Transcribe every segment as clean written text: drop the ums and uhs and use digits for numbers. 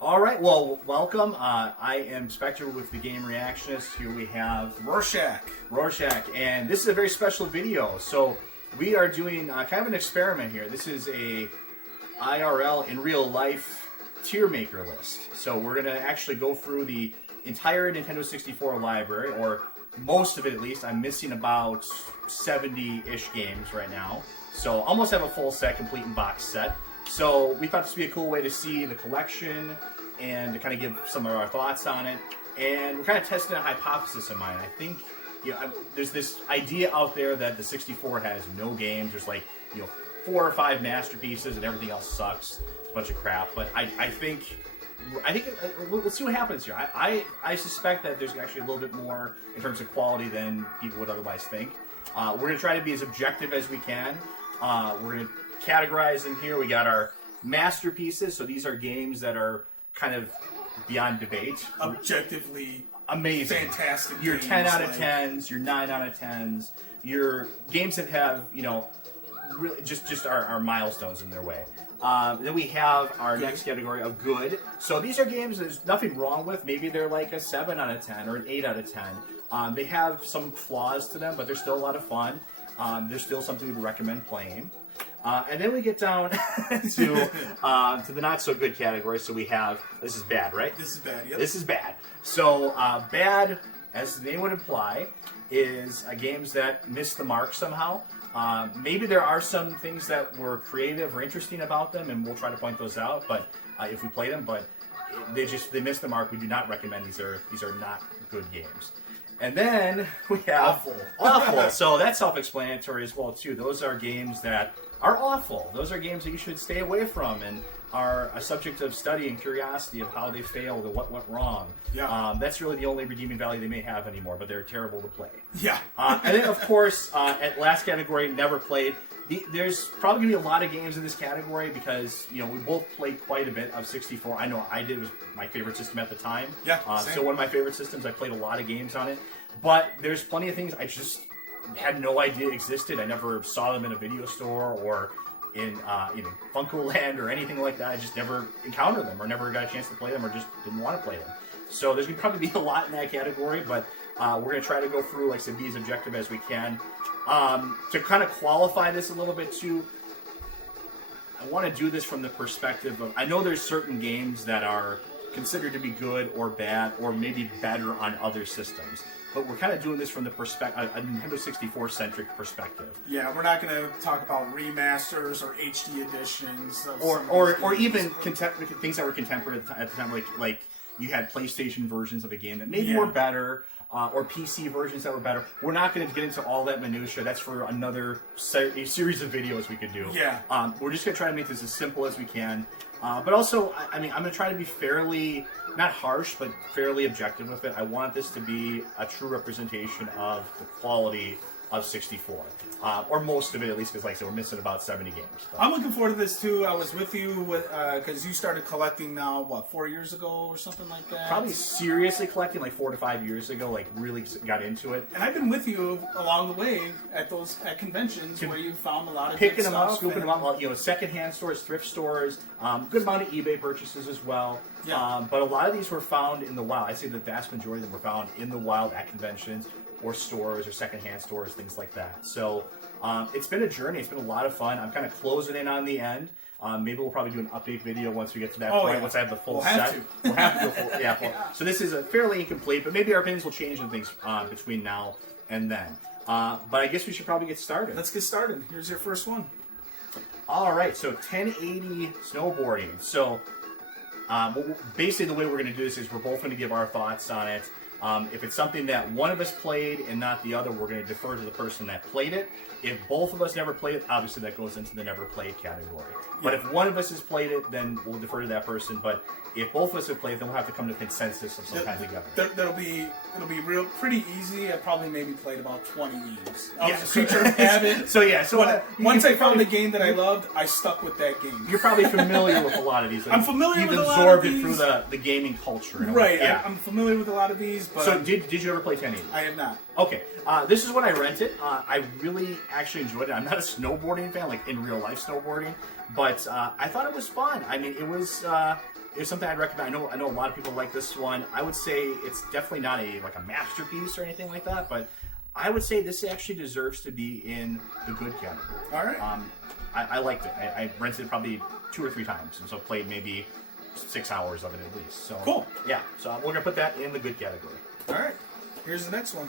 All right, well, welcome. I am Spectre with the Game Reactionist. Here we have Rorschach, and this is a very special video. So we are doing kind of an experiment here. This is a IRL in real life TierMaker list. So we're going to actually go through the entire Nintendo 64 library, or most of it at least. I'm missing about 70-ish games right now. So almost have a full set, complete and box set. So we thought this would be a cool way to see the collection and to kind of give some of our thoughts on it. And we're kind of testing a hypothesis of mine. I think, there's this idea out there that the 64 has no games. There's like, 4 or 5 masterpieces and everything else sucks. It's a bunch of crap. But I think we'll see what happens here. I suspect that there's actually a little bit more in terms of quality than people would otherwise think. We're going to try to be as objective as we can. We're going to categorize them here. We got our masterpieces. So these are games that are kind of beyond debate. Objectively amazing. Fantastic. Your 10 out of 10s, your 9 out of 10s, your games that have, really just our milestones in their way. Then we have our next category of good. So these are games there's nothing wrong with. Maybe they're like a 7 out of 10 or an 8 out of 10. They have some flaws to them, but they're still a lot of fun. There's still something we'd recommend playing. And then we get down to the not so good category. So we have, this is bad, right? This is bad, yep. This is bad. So bad, as the name would imply, is games that miss the mark somehow. Maybe there are some things that were creative or interesting about them, and we'll try to point those out. But if we play them, but they missed the mark. We do not recommend these are not good games. And then we have awful. So that's self-explanatory as well too. Those are games that are awful. Those are games that you should stay away from and are a subject of study and curiosity of how they failed or what went wrong. Yeah. That's really the only redeeming value they may have anymore, but they're terrible to play. Yeah. And then, of course, at last category, never played. There's probably going to be a lot of games in this category because, we both played quite a bit of 64. I know I did. It was my favorite system at the time. Yeah, so one of my favorite systems. I played a lot of games on it. But there's plenty of things I just had no idea existed. I never saw them in a video store or in Funko Land or anything like that. I just never encountered them or never got a chance to play them or just didn't want to play them. So there's going to probably be a lot in that category, but we're going to try to go through, like I said, be as objective as we can. To kind of qualify this a little bit too, I want to do this from the perspective of, I know there's certain games that are considered to be good or bad or maybe better on other systems. But we're kind of doing this from the perspective, a Nintendo 64-centric perspective. Yeah, we're not going to talk about remasters or HD editions. Or even things that were contemporary at the time, like you had PlayStation versions of a game that maybe were better, or PC versions that were better. We're not going to get into all that minutia. That's for another series of videos we could do. Yeah. We're just going to try to make this as simple as we can. But also, I'm going to try to be fairly, not harsh, but fairly objective with it. I want this to be a true representation of the quality of 64. Or most of it, at least, because like I said, we're missing about 70 games. But I'm looking forward to this, too. I was with you because you started collecting now, 4 years ago or something like that? Probably seriously collecting like 4 to 5 years ago, like really got into it. And I've been with you along the way at conventions where you found a lot of picking good them stuff up, scooping them up. Secondhand stores, thrift stores, good amount of eBay purchases as well. Yeah. But a lot of these were found in the wild. I'd say the vast majority of them were found in the wild at conventions or stores or secondhand stores, things like that. So it's been a journey. It's been a lot of fun. I'm kind of closing in on the end. Maybe we'll probably do an update video once we get to that point. Yeah. Once I have the full set. We'll have to go full. Yeah, full. So this is a fairly incomplete, but maybe our opinions will change and things between now and then. But I guess we should probably get started. Let's get started. Here's your first one. All right, so 1080 snowboarding. So basically the way we're going to do this is we're both going to give our thoughts on it. If it's something that one of us played and not the other, we're going to defer to the person that played it. If both of us never played it, obviously that goes into the never played category. But if one of us has played it, then we'll defer to that person. But if both of us have played, then we'll have to come to consensus of some kind together. It'll be pretty easy. I probably maybe played about 20 games. Yeah, creature of habit. Once I found the game that I loved, I stuck with that game. You're probably familiar with a lot of these. I'm familiar with a lot of these. You've absorbed it through the gaming culture. Right. Yeah. I'm familiar with a lot of these. 1080s, but So did you ever play 1080? I have not. Okay, this is what I rented. I really actually enjoyed it. I'm not a snowboarding fan, like in real life snowboarding, but I thought it was fun. I mean, it was something I'd recommend. I know a lot of people like this one. I would say it's definitely not a masterpiece or anything like that, but I would say this actually deserves to be in the good category. All right. I liked it. I rented it probably 2 or 3 times, and so played maybe 6 hours of it at least. So cool. Yeah. So we're gonna put that in the good category. All right. Here's the next one.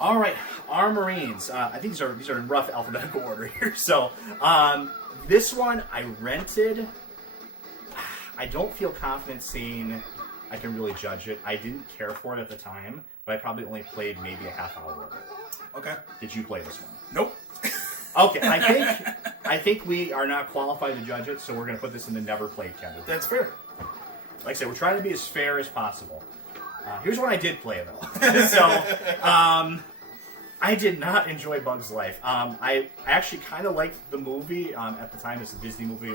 All right, our Marines. I think these are in rough alphabetical order here. So this one I rented. I don't feel confident saying I can really judge it. I didn't care for it at the time, but I probably only played maybe a half hour of it. Okay. Did you play this one? Nope. Okay, I think we are not qualified to judge it, so we're going to put this in the never played category. That's fair. Like I said, we're trying to be as fair as possible. Here's what I did play, though. So, I did not enjoy Bug's Life. I actually kind of liked the movie at the time. It's a Disney movie.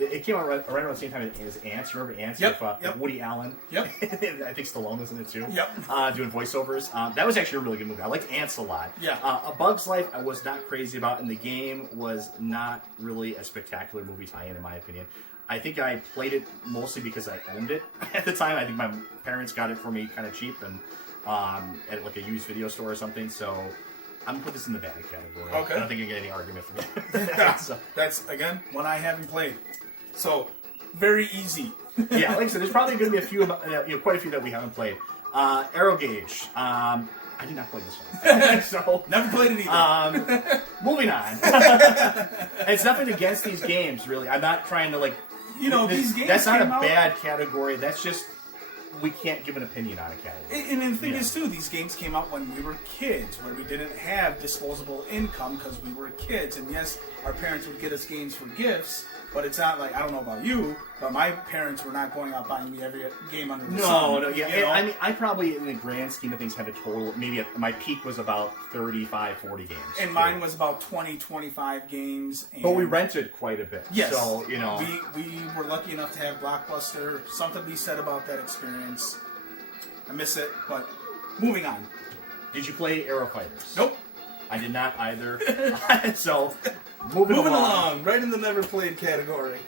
It came out right around the same time as Ants. Remember Ants? Yep, With Woody Allen? Yep. I think Stallone was in it too. Yep. Doing voiceovers. That was actually a really good movie. I liked Ants a lot. Yeah. A Bug's Life I was not crazy about, and the game was not really a spectacular movie tie-in, in my opinion. I think I played it mostly because I owned it at the time. I think my parents got it for me kind of cheap and at like a used video store or something. So I'm gonna put this in the bad category. Okay. I don't think you get any argument from me. So, That's again one I haven't played. So very easy. yeah, like I said, there's probably going to be a few, quite a few that we haven't played. Arrow Gauge. I did not play this one, so Never played it either. moving on. It's nothing against these games, really. I'm not trying to these games. That's not a came out, bad category. That's just we can't give an opinion on a category. And the thing is, too, these games came out when we were kids, where we didn't have disposable income because we were kids. And yes, our parents would get us games for gifts, but it's not like, I don't know about you, but my parents were not going out buying me every game under the sun. No, yeah. I mean, I probably, in the grand scheme of things, had a total, maybe my peak was about 35, 40 games. And mine was about 20, 25 games. And but we rented quite a bit. Yes. So, We were lucky enough to have Blockbuster. Something to be said about that experience. I miss it, but moving on. Did you play Aero Fighters? Nope. I did not either. So, moving along. Right in the never played category.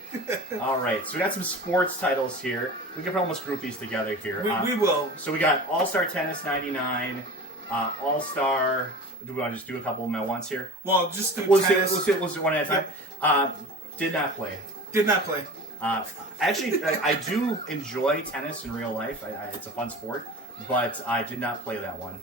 All right, so we got some sports titles here. We can almost group these together here. We will. So we got All-Star Tennis 99, All-Star... Do we want to just do a couple of them at once here? Well, just do Let's tennis. do one at a time. Did not play. Did not play. Actually, I do enjoy tennis in real life. It's a fun sport, but I did not play that one.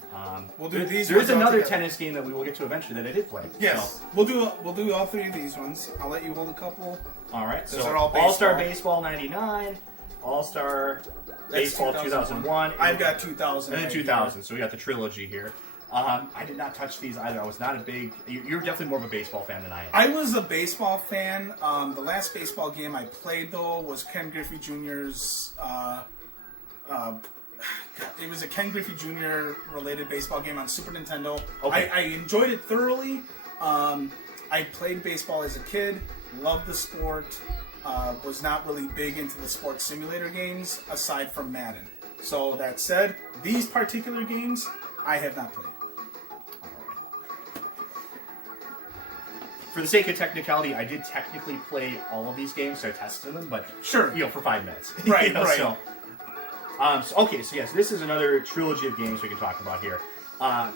We'll do these. There is ones all another together. tennis game that we will get to eventually that I did play. Yes, So, we'll do all 3 of these ones. I'll let you hold a couple. all right. Those So are all All-Star baseball. Baseball 99, All-Star That's Baseball 2001. I've got 2000. And then right 2000. So we got the trilogy here. I did not touch these either. I was not a big... You're definitely more of a baseball fan than I am. I was a baseball fan. The last baseball game I played, though, was Ken Griffey Jr.'s... it was a Ken Griffey Jr. related baseball game on Super Nintendo. Okay. I enjoyed it thoroughly. I played baseball as a kid. Loved the sport. Was not really big into the sports simulator games, aside from Madden. So, that said, these particular games, I have not played. For the sake of technicality, I did technically play all of these games, so I tested them, but Sure. for 5 minutes. Right, right. So, so yes, this is another trilogy of games we can talk about here.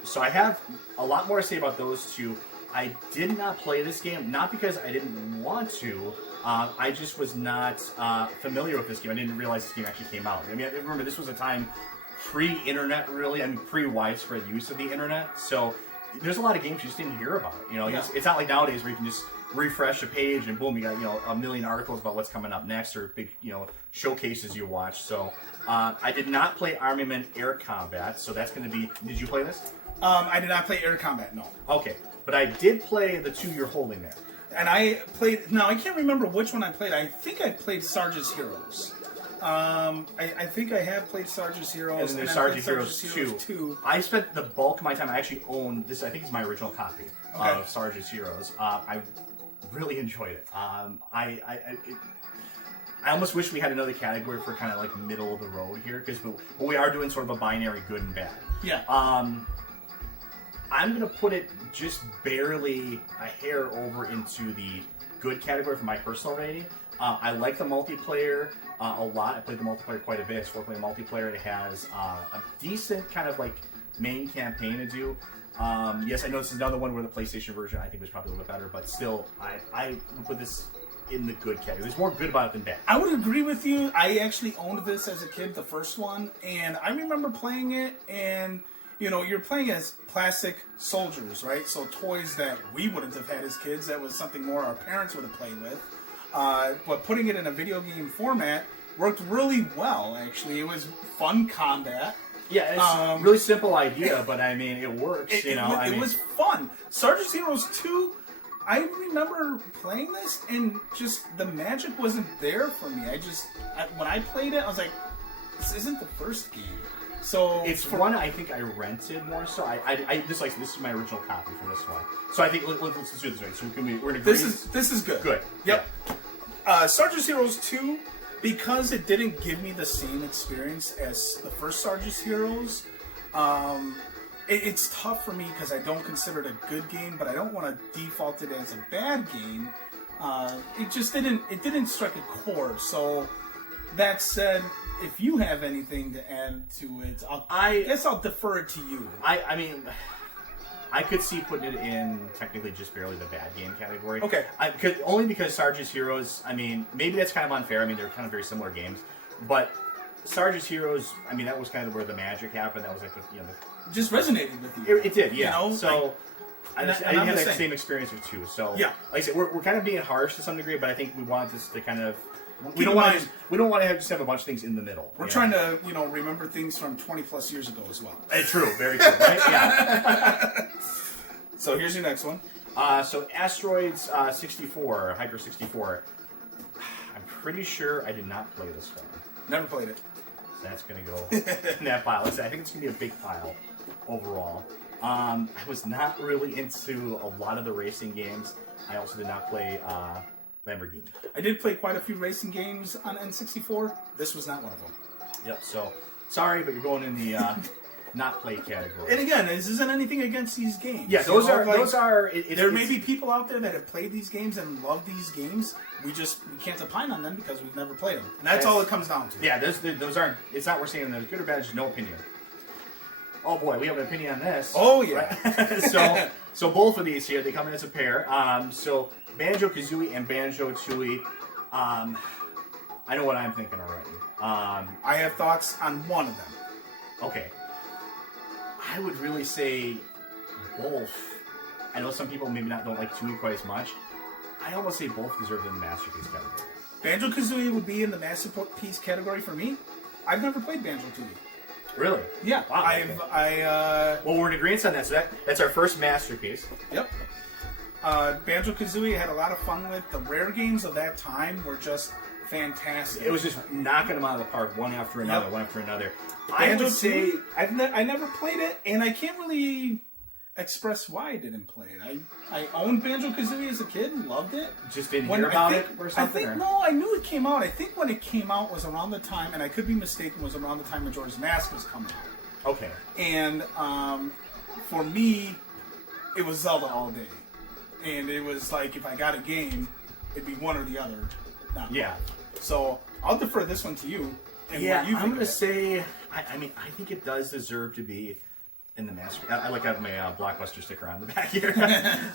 So I have a lot more to say about those two. I did not play this game, not because I didn't want to. I just was not familiar with this game. I didn't realize this game actually came out. I mean, I remember this was a time pre-internet, really, and pre-widespread use of the internet. So there's a lot of games you just didn't hear about. It's not like nowadays where you can just refresh a page and boom, you got a million articles about what's coming up next or big showcases you watch. So I did not play Armament Air Combat. So that's going to be. Did you play this? I did not play Air Combat. No. Okay, but I did play the two you're holding there. And I played. Now I can't remember which one I played. I think I played Sarge's Heroes. I think I have played Sarge's Heroes. And then there's I played Sarge's Heroes 2. I spent the bulk of my time. I actually own this. I think it's my original copy of Sarge's Heroes. I really enjoyed it. I almost wish we had another category for kind of like middle of the road here, because we are doing sort of a binary good and bad. Yeah. I'm going to put it just barely a hair over into the good category for my personal rating. I like the multiplayer a lot. I played the multiplayer quite a bit. It's 4-player multiplayer. It has a decent kind of like main campaign to do. Yes, I know this is another one where the PlayStation version I think was probably a little bit better, but still, I would put this in the good category. There's more good about it than bad. I would agree with you. I actually owned this as a kid, the first one, and I remember playing it, and you're playing as plastic soldiers, right? So toys that we wouldn't have had as kids. That was something more our parents would have played with. But putting it in a video game format worked really well, actually. It was fun combat. Yeah, it's a really simple idea, but I mean, it works, It was fun. Sergeant Heroes 2, I remember playing this, and just the magic wasn't there for me. When I played it, I was like, this isn't the first game. So it's one I think I rented more so. This is my original copy for this one. So I think let's do it this way. So we're in agreement. This is good. Good. Yep. Sergeant Heroes 2, because it didn't give me the same experience as the first Sergeant Heroes. It's tough for me because I don't consider it a good game, but I don't want to default it as a bad game. It just didn't strike a chord. So that said, if you have anything to add to it, I guess I'll defer it to you. I mean, I could see putting it in technically just barely the bad game category. Okay. Only because Sergeant's Heroes, I mean, maybe that's kind of unfair. I mean, they're kind of very similar games. But Sergeant's Heroes, I mean, that was kind of where the magic happened. That was like, just resonated with you. It did, yeah. So I didn't have that same. same experience with 2. So, yeah. Like I said, we're kind of being harsh to some degree, but I think we want this to kind of... We don't want to just have a bunch of things in the middle. We're trying to, remember things from 20 plus years ago as well. True, very true, right? Yeah. So here's your next one. So Asteroids 64, Hyper 64. I'm pretty sure I did not play this one. Never played it. So that's going to go in that pile. I think it's going to be a big pile overall. I was not really into a lot of the racing games. I also did not play Lamborghini. I did play quite a few racing games on N64. This was not one of them. Yep, so sorry, but you're going in the not play category. And again, this isn't anything against these games. Yeah, those are. There may be people out there that have played these games and love these games. We can't opine on them because we've never played them. And that's all it comes down to. Yeah, those aren't. It's not we're saying they're good or bad. Just no opinion. Oh boy, we have an opinion on this. Oh yeah. Right? So both of these here, they come in as a pair. So Banjo-Kazooie and Banjo-Tooie. I know what I'm thinking already. I have thoughts on one of them. Okay. I would really say both. I know some people maybe don't like Tooie quite as much. I almost say both deserve in the Masterpiece category. Banjo-Kazooie would be in the Masterpiece category for me. I've never played Banjo-Tooie. Really? Yeah. Wow, okay. Well, we're in agreement on that. So that's our first Masterpiece. Yep. Banjo-Kazooie I had a lot of fun with. The rare games of that time were just fantastic. It was just knocking them out of the park, one after another, one after another. Banjo-Tooie, I never played it, and I can't really express why I didn't play it. I owned Banjo-Kazooie as a kid and loved it. Just didn't hear about it or something? No, I knew it came out. I think when it came out was around the time, and I could be mistaken, was around the time Majora's Mask was coming out. Okay. And for me, it was Zelda all day. And it was like, if I got a game, it'd be one or the other. Yeah. So I'll defer this one to you. And yeah, what you think I'm going to say, I mean, I think it does deserve to be in the Masterpiece. I like having my Blockbuster sticker on the back here.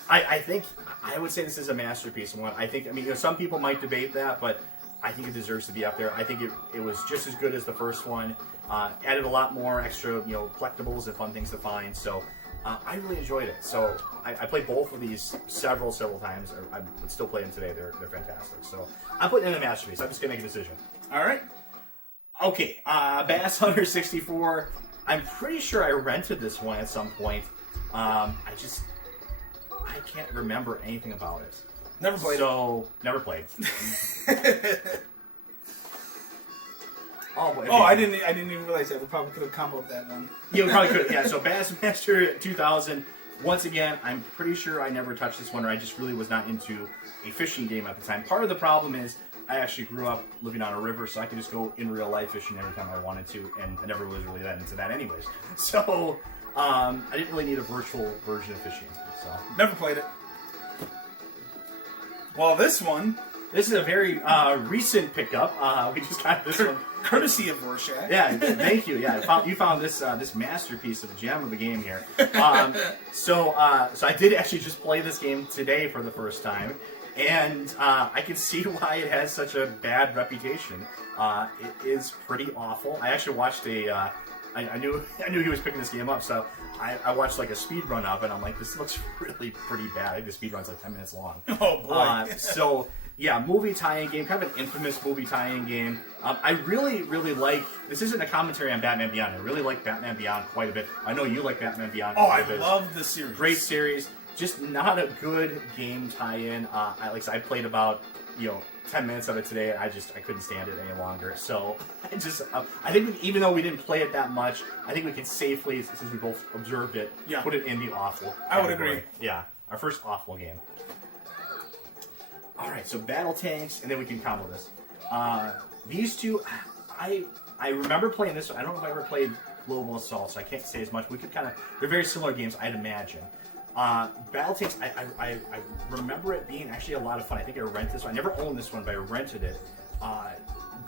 I think, I would say this is a Masterpiece one. I think, some people might debate that, but I think it deserves to be up there. I think it was just as good as the first one. Added a lot more extra, collectibles and fun things to find. So I really enjoyed it. So I played both of these several times. I would still play them today. They're fantastic. So I'm putting it in the Masterpiece. I'm just going to make a decision. All right. Okay. Bass Hunter 64. I'm pretty sure I rented this one at some point. I can't remember anything about it. Never played. Never played. I didn't even realize that. We probably could have comboed that one. Yeah, we probably could. Yeah, so Bassmaster 2000. Once again, I'm pretty sure I never touched this one, or I just really was not into a fishing game at the time. Part of the problem is I actually grew up living on a river, so I could just go in real life fishing every time I wanted to, and I never was really that into that anyways. So I didn't really need a virtual version of fishing. So Never played it. Well, this is a very recent pickup. We just got this one. courtesy of Rorschach. Yeah, thank you. Yeah, you found this this masterpiece of a gem of a game here. So I did actually just play this game today for the first time, and I can see why it has such a bad reputation. It is pretty awful. I actually watched a. I knew he was picking this game up, so I watched like a speed run of it. I'm like, this looks really pretty bad. I think the speed run's like 10 minutes long. Oh boy. So yeah, movie tie-in game, kind of an infamous movie tie-in game. I really like. This isn't a commentary on Batman Beyond. I really like Batman Beyond quite a bit. I know you like Batman Beyond. Oh, I love the series. Great series. Just not a good game tie-in. I played about 10 minutes of it today. I couldn't stand it any longer. So I think even though we didn't play it that much, I think we can safely, since we both observed it, put it in the awful category. I would agree. Yeah, our first awful game. All right, so battle tanks, and then we can combo this. These two, I remember playing this. I don't know if I ever played Global Assault, so I can't say as much. They're very similar games, I'd imagine. Battle tanks, I remember it being actually a lot of fun. I think I rented this one. I never owned this one, but I rented it.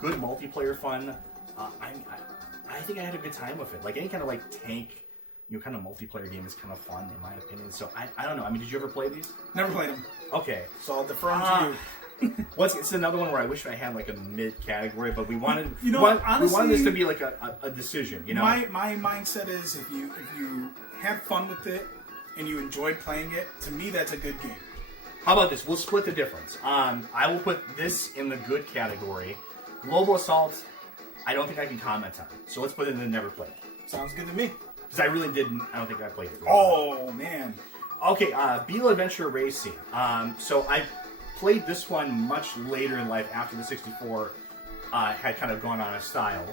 Good multiplayer fun. I think I had a good time with it. Like any kind of tank, kind of multiplayer game is kind of fun in my opinion. So I don't know. I mean, did you ever play these? Never played them. Okay. So I'll defer to you. It's another one where I wish I had like a mid category, but we wanted honestly, we wanted this to be like a decision. My mindset is if you have fun with it and you enjoyed playing it, to me that's a good game. How about this? We'll split the difference. I will put this in the good category. Global Assault, I don't think I can comment on. So let's put it in the never played. Sounds good to me. Because I really didn't. I don't think I played it. Oh man. Okay, Beetle Adventure Racing. So I played this one much later in life after the 64 had kind of gone on a style.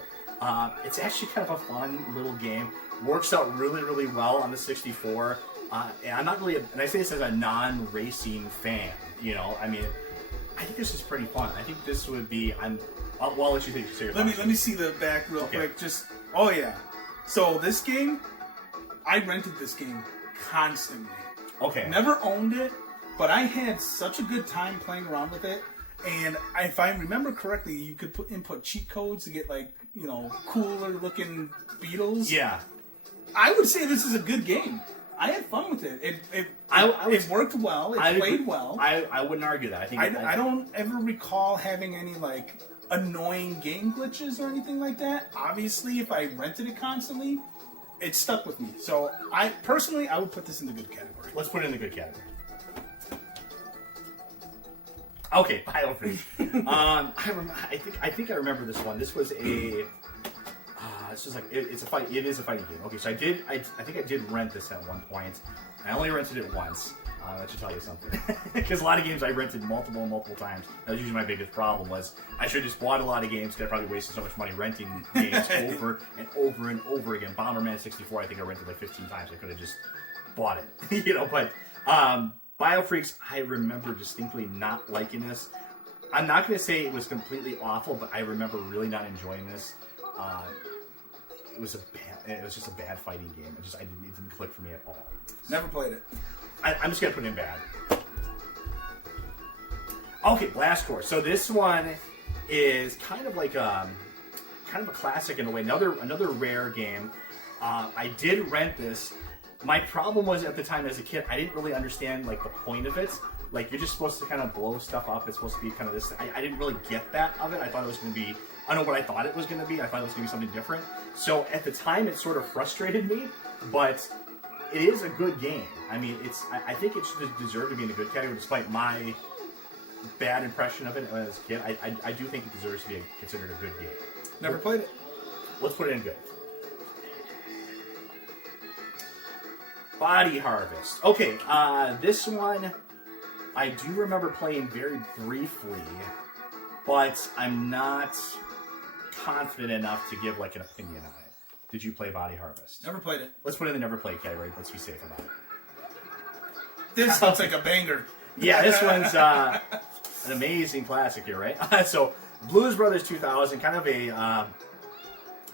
It's actually kind of a fun little game. Works out really, really well on the 64. And I'm not really, and I say this as a non-racing fan. I mean, I think this is pretty fun. I think this would be. I'll let you think. Let me see the back real quick. Oh yeah. So this game, I rented this game constantly. Okay. Never owned it, but I had such a good time playing around with it. And if I remember correctly, you could input cheat codes to get cooler looking beetles. Yeah. I would say this is a good game. I had fun with it. It worked well. It played well. I wouldn't argue that. I don't ever recall having any annoying game glitches or anything like that. Obviously, if I rented it constantly, it stuck with me. So I would put this in the good category. Let's put it in the good category. Okay, Biofreeze. I think I remember this one. This was a. It's a fight. It is a fighting game. Okay, so I think I did rent this at one point. I only rented it once. That should tell you something. Because a lot of games I rented multiple times. That was usually my biggest problem. Was I should have just bought a lot of games because I probably wasted so much money renting games over and over and over again. Bomberman 64, I think I rented 15 times. I could have just bought it, But Biofreaks, I remember distinctly not liking this. I'm not going to say it was completely awful, but I remember really not enjoying this. It was just a bad fighting game. It didn't click for me at all. Never played it. I'm just gonna put it in bad. Okay, Blast Corps. So this one is kind of a classic in a way. Another rare game. I did rent this. My problem was at the time as a kid, I didn't really understand the point of it. You're just supposed to kind of blow stuff up. It's supposed to be kind of this. I didn't really get that of it. I thought it was going to be. I don't know what I thought it was going to be. I thought it was going to be something different. So at the time, it sort of frustrated me, but it is a good game. I mean, I think it should deserve to be in the good category, despite my bad impression of it as a kid. I do think it deserves to be considered a good game. Never played it. Let's put it in good. Body Harvest. Okay, this one I do remember playing very briefly, but I'm not confident enough to give an opinion on it. Did you play Body Harvest? Never played it. Let's put it in the never played category. Let's be safe about it. This looks like a banger. Yeah, this one's an amazing classic here, right? So Blues Brothers 2000, kind of a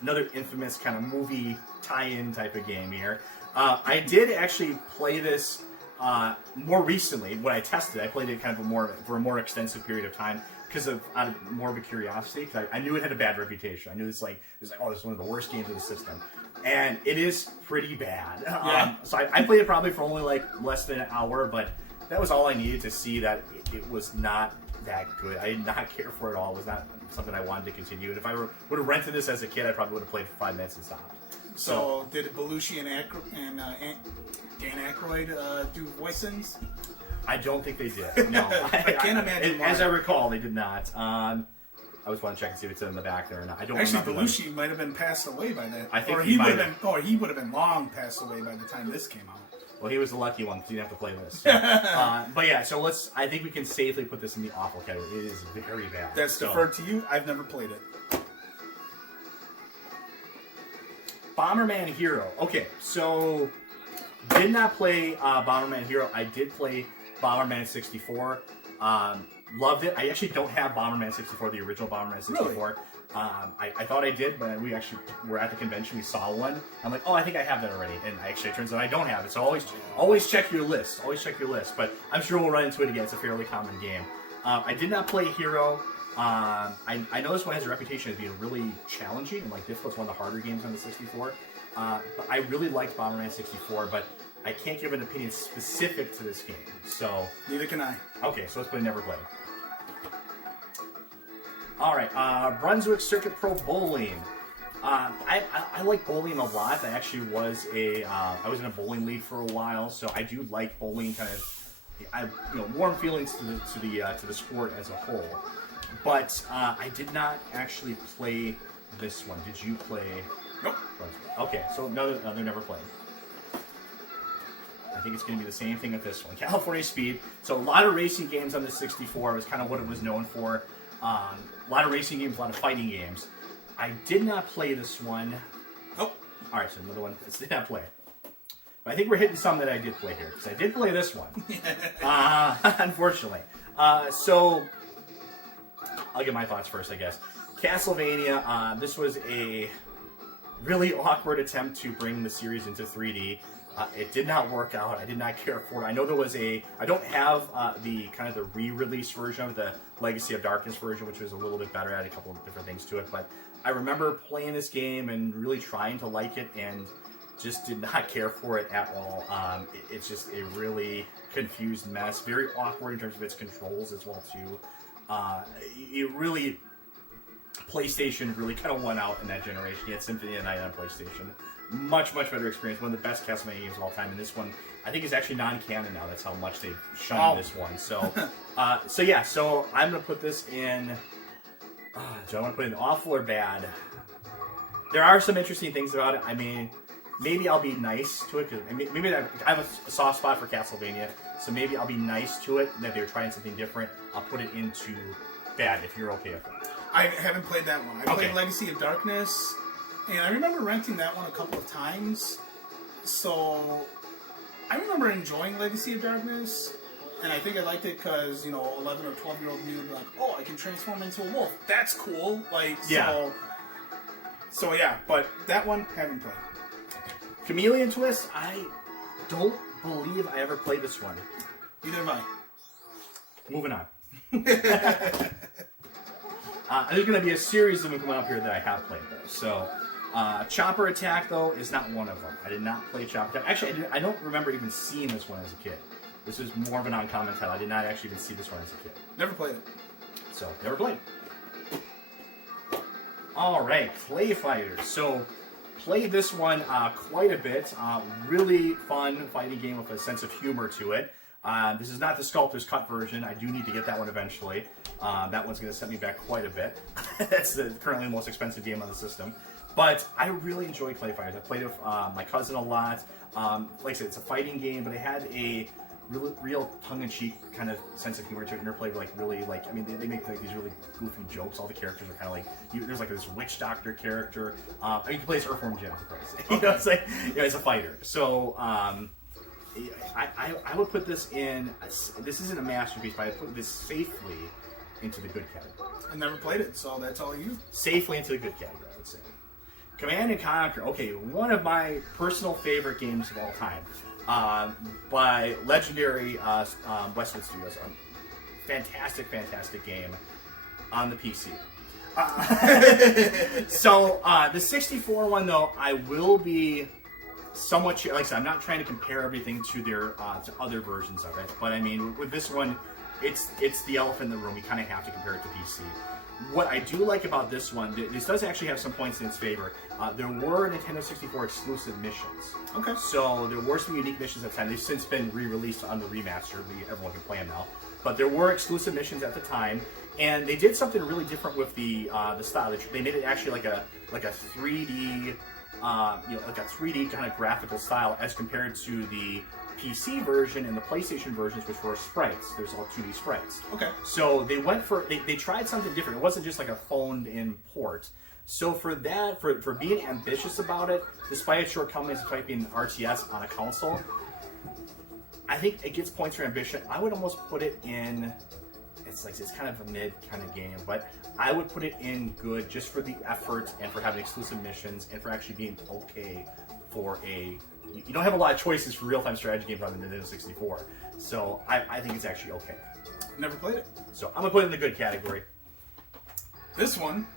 another infamous kind of movie tie-in type of game here. I did actually play this more recently. When I tested it, I played it kind of for a more extensive period of time because of out of more of a curiosity. Because I knew it had a bad reputation. I knew this oh, this is one of the worst games of the system, and it is pretty bad. Yeah. So I played it probably for only like less than an hour, but that was all I needed to see that it was not that good. I did not care for it at all. It was not something I wanted to continue. And if I would have rented this as a kid, I probably would have played for 5 minutes and stopped. So did Belushi and Dan Aykroyd do voicings? I don't think they did. No, I can't imagine why. As I recall, they did not. I always want to check and see if it's in the back there or not. I don't Actually, remember Belushi might have been passed away by that. I think or he would might have been. Or he would have been long passed away by the time this came out. Well, he was the lucky one because he didn't have to play this. So, but yeah, so I think we can safely put this in the awful category. It is very bad. That's deferred to you. I've never played it. Bomberman Hero. Okay, so did not play Bomberman Hero. I did play Bomberman 64. Loved it. I actually don't have Bomberman 64, the original Bomberman 64. Really? I thought I did, but we actually were at the convention. We saw one. I'm like, oh, I think I have that already. And actually, it turns out I don't have it. So always check your list. Always check your list. But I'm sure we'll run into it again. It's a fairly common game. I did not play Hero. I know this one has a reputation as being really challenging and like difficult. It's one of the harder games on the 64. But I really liked Bomberman 64, but I can't give an opinion specific to this game. So neither can I. Okay, so let's play Never Played. All right, Brunswick Circuit Pro Bowling. I like bowling a lot. I actually was I was in a bowling league for a while, so I do like bowling. Kind of, warm feelings to the sport as a whole. But I did not actually play this one. Did you play? Nope. Brunswick? Okay, so no, they're Never Played. I think it's going to be the same thing with this one. California Speed. So a lot of racing games on the 64 was kind of what it was known for. A lot of racing games, a lot of fighting games. I did not play this one. Oh, all right, so another one I did not play. But I think we're hitting some that I did play here, because I did play this one. Unfortunately. So I'll give my thoughts first, I guess. Castlevania, this was a really awkward attempt to bring the series into 3D. It did not work out. I did not care for it. I know there was I don't have the kind of the re-release version of the Legacy of Darkness version, which was a little bit better. I had a couple of different things to it, but I remember playing this game and really trying to like it and just did not care for it at all. It's just a really confused mess. Very awkward in terms of its controls as well, too. It really... PlayStation really kind of won out in that generation. You had Symphony of the Night on PlayStation. Much, much better experience. One of the best Castlevania games of all time. And this one, I think, is actually non-canon now. That's how much they've shunned this one. So, so I'm going to put this in... do I want to put it in awful or bad? There are some interesting things about it. I mean, maybe I'll be nice to it. Cause maybe I have a soft spot for Castlevania. So maybe I'll be nice to it. And if they're trying something different, I'll put it into bad if you're okay with it. I haven't played that one. I played Legacy of Darkness, and I remember renting that one a couple of times. So I remember enjoying Legacy of Darkness, and I think I liked it because 11 or 12-year-old me would be like, "Oh, I can transform into a wolf. That's cool!" So yeah. But that one haven't played. Chameleon Twist. I don't believe I ever played this one. Neither have I. Moving on. There's going to be a series of them coming up here that I have played, though. So, Chopper Attack, though, is not one of them. I did not play Chopper Attack. Actually, I don't remember even seeing this one as a kid. This is more of an uncommon title. I did not actually even see this one as a kid. Never played it. So, never played. All right, Clay Fighters. So, played this one quite a bit. Really fun fighting game with a sense of humor to it. This is not the Sculptor's Cut version. I do need to get that one eventually. That one's going to set me back quite a bit. That's currently the most expensive game on the system. But I really enjoy Clay Fighters. I played it with my cousin a lot. Like I said, it's a fighting game, but it had a real tongue-in-cheek kind of sense of humor to it. Interplay they make these really goofy jokes. All the characters are kind of like, there's like this witch doctor character. You can play as Earthworm Jim, for Christ's sake. It's like, it's a fighter. So, I would put this in. This isn't a masterpiece, but I put this safely into the good category. I never played it, so that's all you. Safely into the good category, I would say. Command and Conquer. Okay, one of my personal favorite games of all time, by legendary Westwood Studios. Fantastic game on the PC. So the 64 one, though, I will be somewhat, like I said, I'm not trying to compare everything to their to other versions of it, but I mean, with this one, it's the elephant in the room. We kind of have to compare it to PC. What I do like about this one, this does actually have some points in its favor. There were Nintendo 64 exclusive missions. Okay. So there were some unique missions at the time. They've since been re-released on the remaster. Everyone can play them now. But there were exclusive missions at the time, and they did something really different with the style. They made it actually like a 3D, like a 3D kind of graphical style as compared to the PC version and the PlayStation versions, which were sprites. There's all 2D sprites. Okay. So they went for they tried something different. It wasn't just like a phoned-in port. So for that, for being ambitious about it, despite its shortcomings, despite being RTS on a console, I think it gets points for ambition. I would almost put it in. It's kind of a mid kind of game, but I would put it in good just for the effort and for having exclusive missions and for actually being okay for a. You don't have a lot of choices for real-time strategy games on the Nintendo 64, so I think it's actually okay. Never played it. So I'm gonna put it in the good category. This one,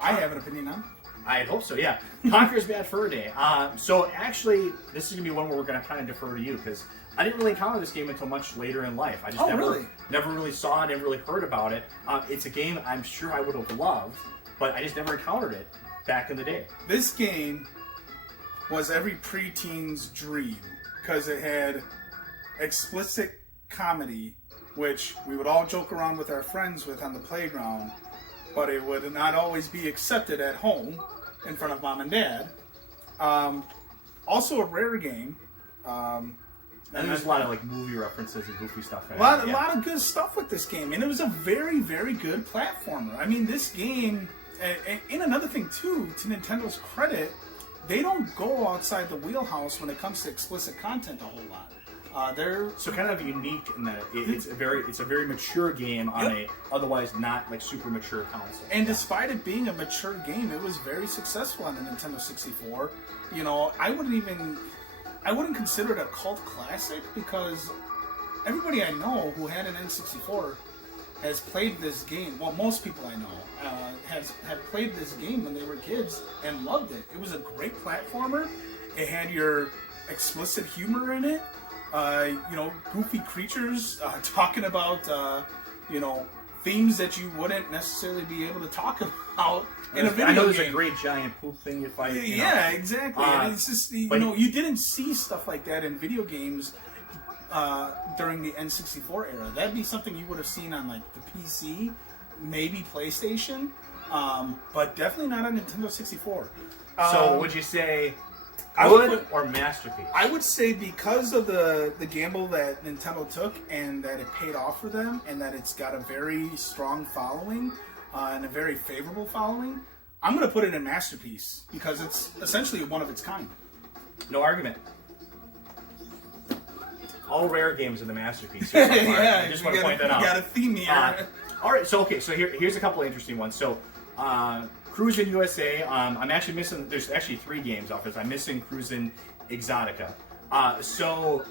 I have an opinion on. I hope so, yeah. Conker's Bad Fur Day. So actually, this is gonna be one where we're gonna kind of defer to you because I didn't really encounter this game until much later in life. I just never really saw it, never really heard about it. It's a game I'm sure I would have loved, but I just never encountered it back in the day. This game was every preteen's dream because it had explicit comedy, which we would all joke around with our friends with on the playground, but it would not always be accepted at home in front of mom and dad. Also a rare game. And there's a lot of like movie references and goofy stuff. A lot of good stuff with this game, and it was a very, very good platformer. I mean, this game, and another thing too, to Nintendo's credit, they don't go outside the wheelhouse when it comes to explicit content a whole lot. They're so kind of unique in that it's a very mature game on a otherwise not like super mature console. And despite it being a mature game, it was very successful on the Nintendo 64. You know, I wouldn't consider it a cult classic because everybody I know who had an N64 has played this game. Well, most people I know have played this game when they were kids and loved it. It was a great platformer. It had your explicit humor in it. Goofy creatures talking about themes that you wouldn't necessarily be able to talk about in a video game. I know there's a great giant poop thing you fight. Yeah, exactly. And it's just you didn't see stuff like that in video games during the N64 era. That'd be something you would have seen on like the PC, maybe PlayStation, but definitely not on Nintendo 64. So would you say good or masterpiece? I would say because of the gamble that Nintendo took and that it paid off for them and that it's got a very strong following and a very favorable following, I'm going to put it in masterpiece because it's essentially one of its kind. No argument. All rare games are the masterpiece. So yeah, I just want to point that out. You got a theme here. All right, so here's a couple of interesting ones. So, Cruisin' USA. I'm actually missing. There's actually 3 games off this. I'm missing Cruisin' Exotica. So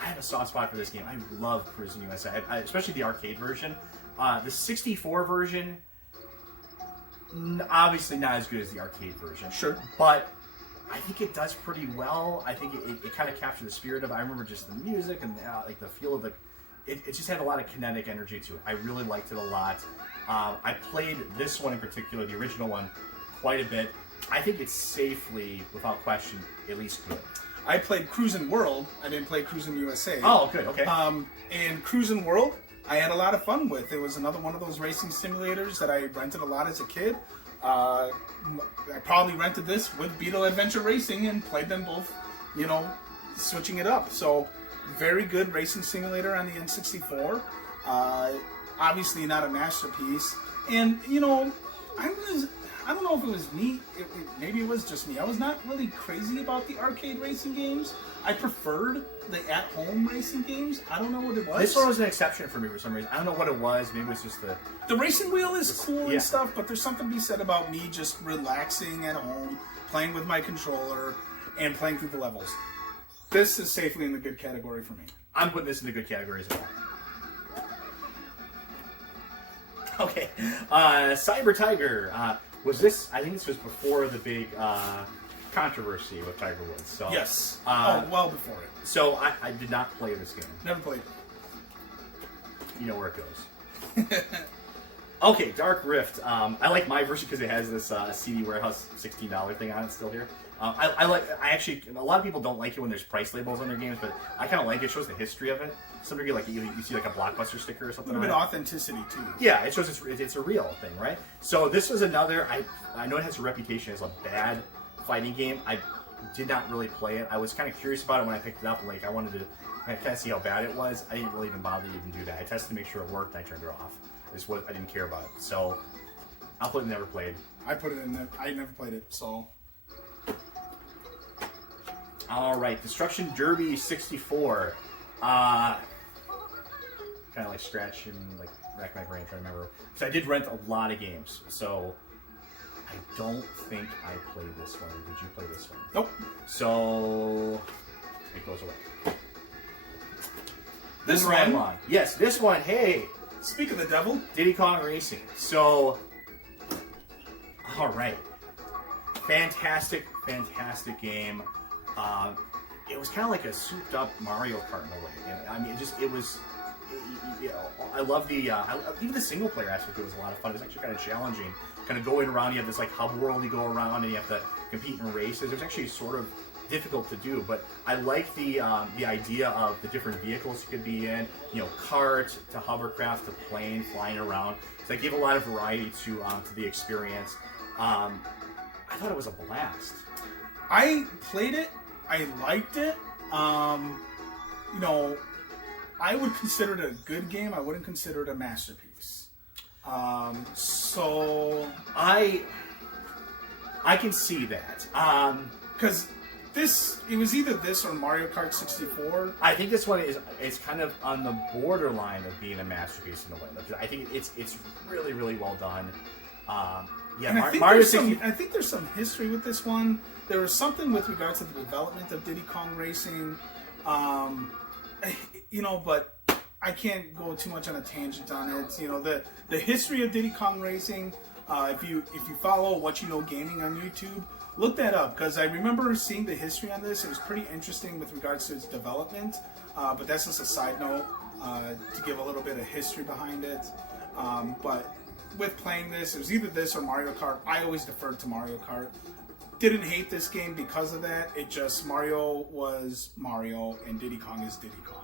I have a soft spot for this game. I love Cruisin' USA, especially the arcade version. The 64 version, obviously not as good as the arcade version. Sure, but I think it does pretty well. I think it kind of captured the spirit of it. I remember just the music and like the feel of the. It just had a lot of kinetic energy to it. I really liked it a lot. I played this one in particular, the original one, quite a bit. I think it's safely, without question, at least good. I played Cruisin' World. I didn't play Cruisin' USA. Oh, good, okay. And Cruisin' World, I had a lot of fun with. It was another one of those racing simulators that I rented a lot as a kid. I probably rented this with Beetle Adventure Racing and played them both, switching it up. So, very good racing simulator on the N64. I'm obviously not a masterpiece. And, I'm I don't know if it was me. Maybe it was just me. I was not really crazy about the arcade racing games. I preferred the at-home racing games. I don't know what it was. This one was an exception for me for some reason. I don't know what it was. Maybe it was just the racing wheel is cool yeah. and stuff, but there's something to be said about me just relaxing at home, playing with my controller, and playing through the levels. This is safely in the good category for me. I'm putting this in the good category as well. Okay, Cyber Tiger. Was this? I think this was before the big controversy with Tiger Woods. So yes. Well before it. So I did not play this game. Never played it. You know where it goes. Okay, Dark Rift. I like my version because it has this CD warehouse $16 thing on it still here. I actually, a lot of people don't like it when there's price labels on their games, but I kind of like it. It shows the history of it. Some degree, like you see like a Blockbuster sticker or something. A little bit of authenticity too. Yeah, it shows it's a real thing, right? So this was another. I know it has a reputation as a bad fighting game. I did not really play it. I was kind of curious about it when I picked it up. Like I wanted to kind of see how bad it was. I didn't really even bother to even do that. I tested to make sure it worked. And I turned it off. I didn't care about it. So I'll put it never played. I put it in. I never played it. So. All right, Destruction Derby 64. Kind of like scratch and like rack my brain trying to remember. Because I did rent a lot of games, so I don't think I played this one. Did you play this one? Nope. So it goes away. This Moving right one. along. Yes, this one. Hey, Speak of the devil. Diddy Kong Racing. So, all right, fantastic game. It was kind of like a souped-up Mario Kart in a way. And, I mean, it was. You know, I love even the single-player aspect. It was a lot of fun. It was actually kind of challenging. Kind of going around, you have this like hub world you go around, and you have to compete in races. It was actually sort of difficult to do, but I like the idea of the different vehicles you could be in. You know, cart to hovercraft to plane, flying around. So they give a lot of variety to the experience. I thought it was a blast. I played it. I liked it. You know, I would consider it a good game. I wouldn't consider it a masterpiece. So I can see that. Because it was either this or Mario Kart 64. I think this one is kind of on the borderline of being a masterpiece in a way. I think it's really, really well done. Yeah, and I think there's some history with this one. There was something with regards to the development of Diddy Kong Racing. You know, but I can't go too much on a tangent on it. You know, the history of Diddy Kong Racing. If you follow What You Know Gaming on YouTube, look that up, because I remember seeing the history on this. It was pretty interesting with regards to its development. But that's just a side note to give a little bit of history behind it. But with playing this, it was either this or Mario Kart. I always deferred to Mario Kart. Didn't hate this game because of that. It just, Mario was Mario and Diddy Kong is Diddy Kong.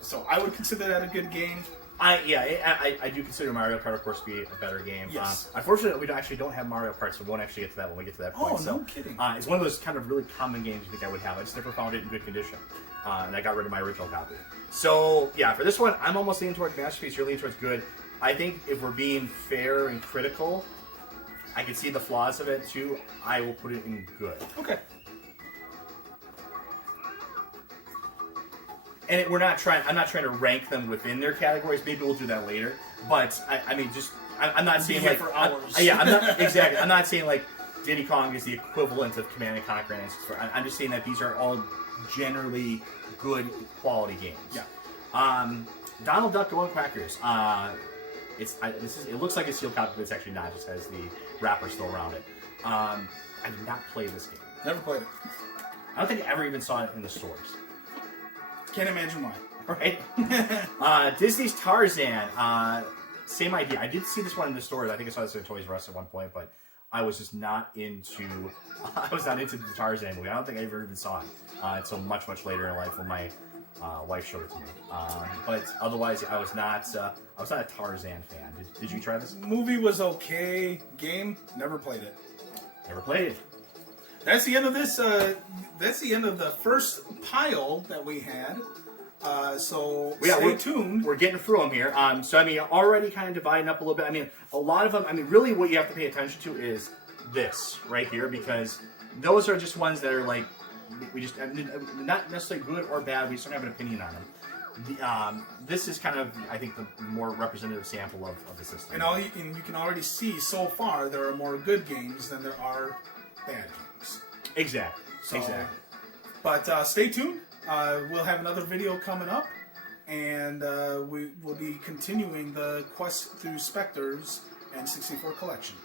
So I would consider that a good game. I do consider Mario Kart, of course, to be a better game. Yes. Unfortunately, we actually don't have Mario Kart, so we won't actually get to that when we get to that point. Oh, no kidding. It's one of those kind of really common games you think I would have. I just never found it in good condition. And I got rid of my original copy. So, yeah, for this one, I'm almost leaning towards Masterpiece. You're leaning towards good. I think if we're being fair and critical, I can see the flaws of it, too. I will put it in good. Okay. And I'm not trying to rank them within their categories. Maybe we'll do that later. But I'm not saying like for hours. I'm not exactly. I'm not saying like Diddy Kong is the equivalent of Command and Conquer and N64. I'm just saying that these are all generally good quality games. Yeah. Donald Duck Going Quackers. It looks like a sealed copy, but it's actually not. It just has the wrapper still around it. I did not play this game. Never played it. I don't think I ever even saw it in the stores. Can't imagine why. Right? Disney's Tarzan. Same idea. I did see this one in the stores. I think I saw this at Toys R Us at one point, but I was just not into. I was not into the Tarzan movie. I don't think I ever even saw it until much later in life when my wife showed it to me. But otherwise, I was not a Tarzan fan. Did you try this? Movie was okay. Game, never played it. Never played it. That's the end of this. That's the end of the first pile that we had. So Yeah, stay tuned. We're getting through them here. So I mean, already kind of dividing up a little bit. I mean, a lot of them. I mean, really, what you have to pay attention to is this right here, because those are just ones that are like we just not necessarily good or bad. We just don't have an opinion on them. This is kind of, I think, the more representative sample of the system. And you can already see so far there are more good games than there are bad games. Exactly. So, exactly. But stay tuned. We'll have another video coming up, and we will be continuing the quest through Spectres and 64 collection.